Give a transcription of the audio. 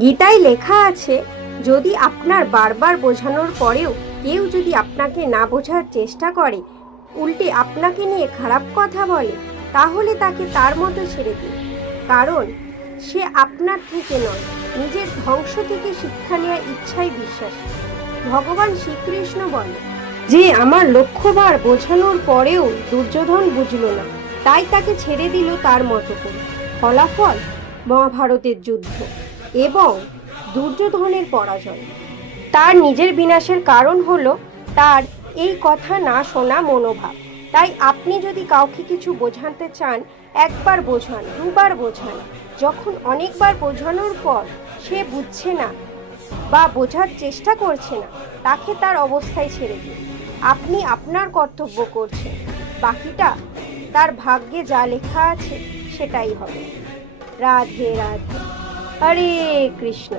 গীতায় লেখা আছে, যদি আপনার বারবার বোঝানোর পরেও কেউ যদি আপনাকে না বোঝার চেষ্টা করে, উল্টে আপনাকে নিয়ে খারাপ কথা বলে, তাহলে তাকে তার মতো ছেড়ে দিন। কারণ সে আপনার থেকে নয়, নিজের ধ্বংস থেকে শিক্ষা নেওয়ার ইচ্ছায় বিশ্বাসী। ভগবান শ্রীকৃষ্ণ বলে যে আমার লক্ষ্যবার বোঝানোর পরেও দুর্যোধন বুঝল না, তাই তাকে ছেড়ে দিল তার মতো করে। ফলাফল মহাভারতের যুদ্ধ এবং দুর্যোধনের পরাজয়। তার নিজের বিনাশের কারণ হলো তার এই কথা না শোনা মনোভাব। তাই আপনি যদি কাউকে কিছু বোঝাতে চান, একবার বোঝান, দুবার বোঝান। যখন অনেকবার বোঝানোর পর সে বুঝছে না বা বোঝার চেষ্টা করছে না, তাকে তার অবস্থায় ছেড়ে দিন। আপনি আপনার কর্তব্য করছেন, বাকিটা তার ভাগ্যে যা লেখা আছে সেটাই হবে। রাধে রাধে, হরে কৃষ্ণ।